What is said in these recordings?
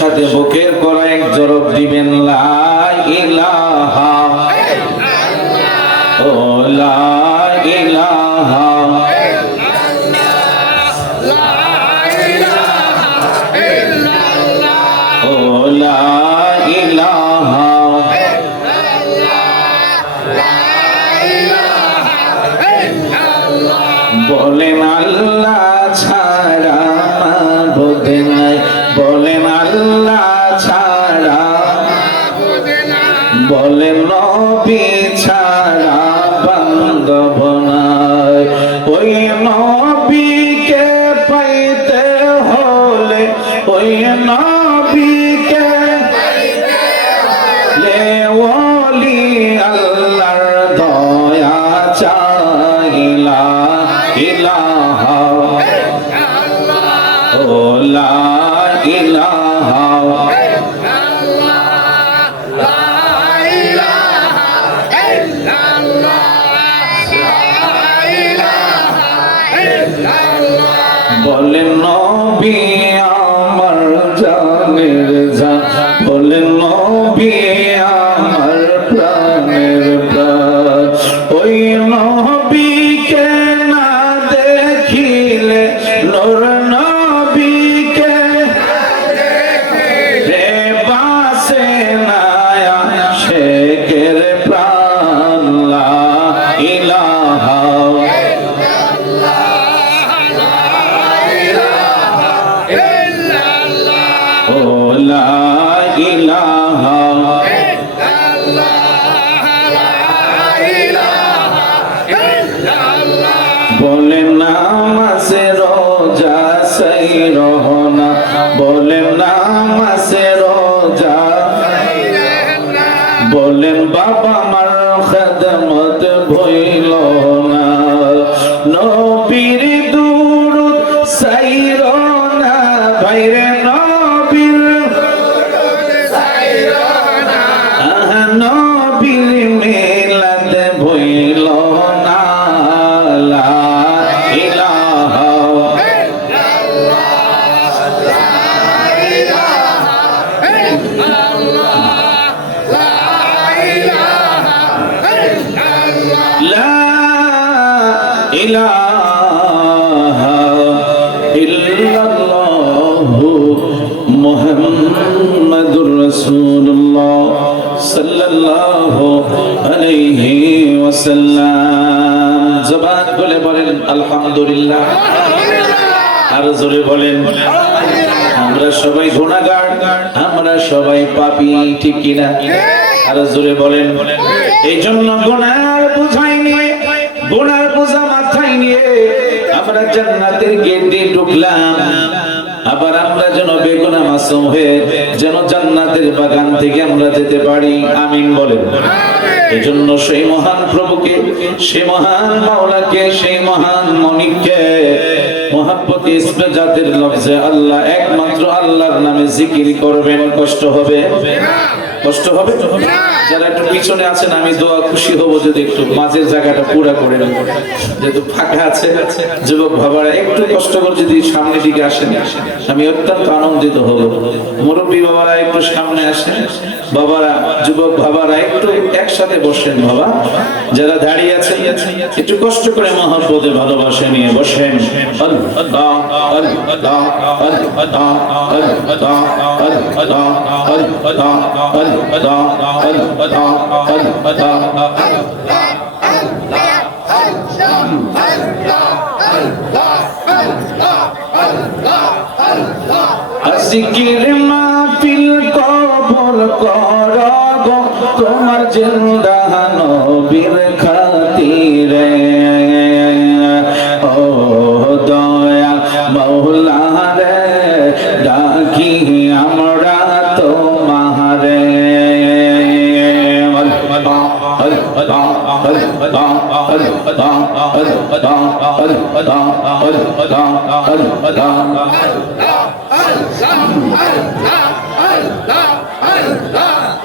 একসাথে বুকের করা এক জরব দিবেন বলেন আল্লাহ ছাড়া মাবুদ নাই। নবীকে পাইতে হলে ওই নবীকে লে ওলি আল্লাহর দয়া চাইলা ইলাহা ও লা ইলাহা। বলেন নবী। নামাজে রোজা। বলেন, বাবা মার খেদমত ভইল না। নবীর দূর সাইর না। বাইরে নবীর নবীর মিলাদ বলেন, আলহামদুলিল্লাহ। আর জোরে বলেন, আমরা সবাই গুণাগার, আমরা সবাই পাপী, ঠিক কিনা? আর জোরে বলেন এই জন্য গুনার বুঝাই নিয়ে গুনার বোঝা মাথায় নিয়ে আমরা জান্নাতের গেট দিয়ে ঢুকলাম। আবার আমরা যেন বেগুনা মাসুম হয়ে যেন জান্নাতের বাগান থেকে আমরা যেতে পারি। আমিন বলেন। এই জন্য সেই মহান প্রভুকে, সেই মহান মাওলাকে, সেই মহান মনিককে ইসমে জাতের লফজে আল্লাহ একমাত্র আল্লাহর নামে জিকির করবেন, কষ্ট হবে। কষ্ট হবে তো যারা একটু পিছনে আছেন আমি দোয়া খুশি হব যদি একটু মাঝের জায়গাটা পুরা করে নেব যেহেতু ফাঁকা আছে যুবক বাবারা একটু কষ্ট করে যদি সামনের দিকে আসেন আমি অত্যন্ত আনন্দিত হব মুরব্বী বাবারা একটু সামনে আসেন বাবারা যুবক বাবারা একটু একসাথে বসেন বাবা যারা দাঁড়িয়ে আছেন একটু কষ্ট করে মহাপদে ভালোবাসে নিয়ে বসেন আল্লাহ জিকির মাহফিল কবর কর গো তোমার জিন্দা নবীর খা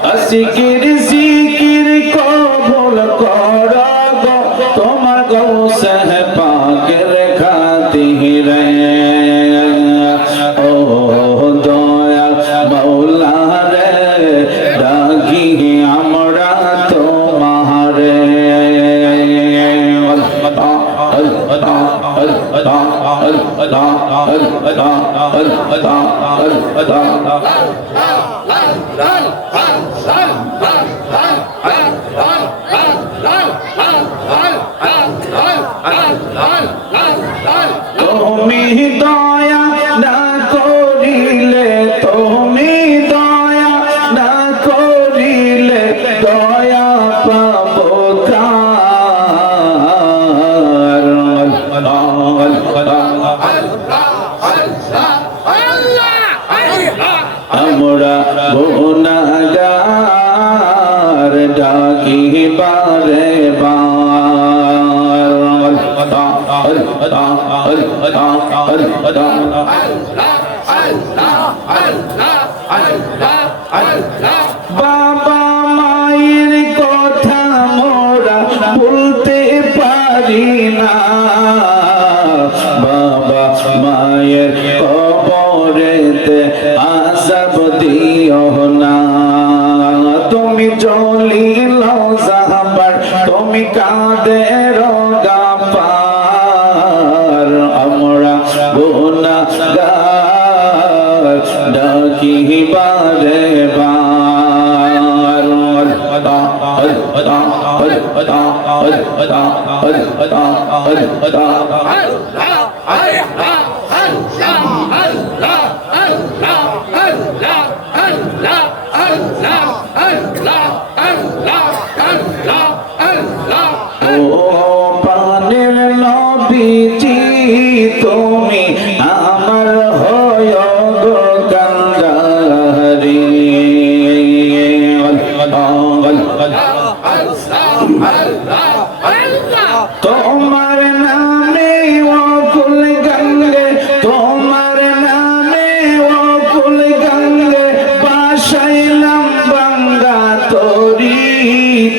Así que dice আমরা গুনাগার ডাকি বার বাবা তুমি কাদের গাপার আমরা গুনাহগার ডাকি বারে বার ও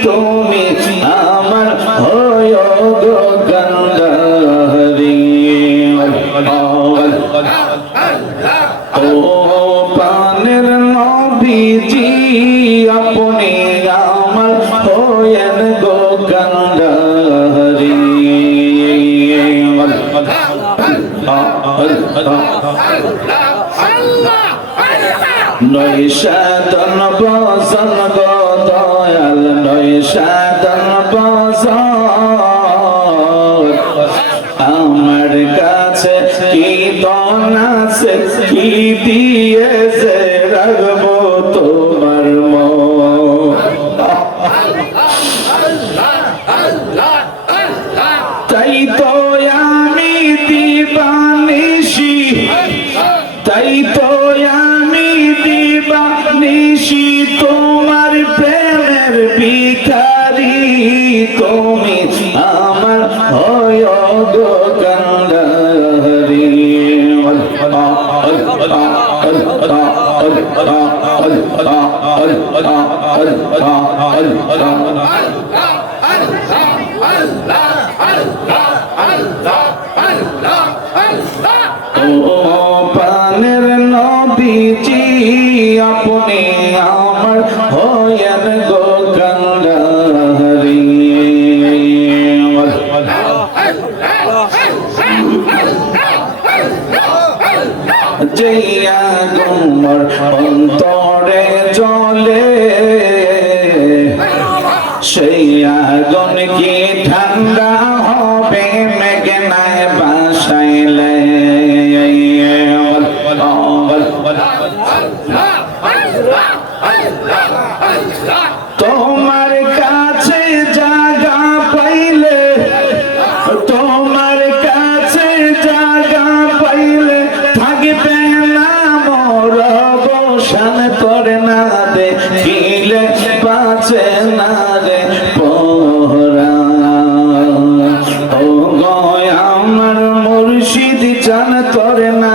তুমি আমার হয় গঙ্গারি ও পানের নবীজি, আপনি আমার হয়েন গো গঙ্গারি নৈশাদন বসন গো নৈশাদন বসন আমার কাছে কি দন আছে? কি দিয়েছে? রাখব ভিখারি তুমি আমার হয় গো কান্দারি ও পানের নবীজি আপনি আমার হয়েন গো গুমর অন্তরে চলে। সেই আগুন কি ঠান্ডা চান করে না